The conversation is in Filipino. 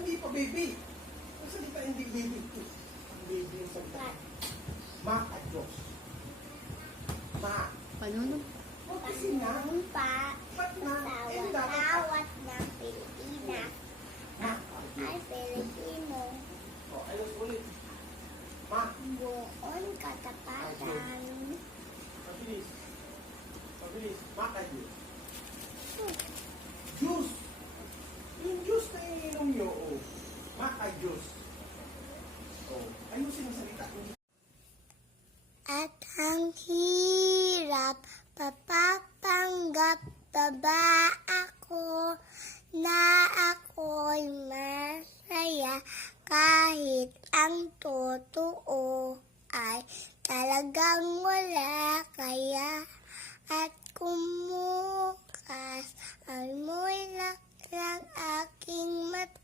hindi pa baby. Ang salita hindi baby. Ang baby yung salita. Ma at Diyos. Ma. Panuno? O kasi nga. Pa, Ba't na? Eh, dapat. tawat ng Pilipinas. Ma. Ay, Pilipino. O, ayos ulit. Ma. Buon katapatan. Mabilis. Mabilis. Ma at Diyos. Juice. Yung juice na ininom nyo, oh. Ma at Diyos. Oh, ayusin ang salita. At ang hirap, papapanggap pa ba ako na ako'y masaya kahit ang totoo ay talagang wala kaya at kumukas amoy lang aking mata.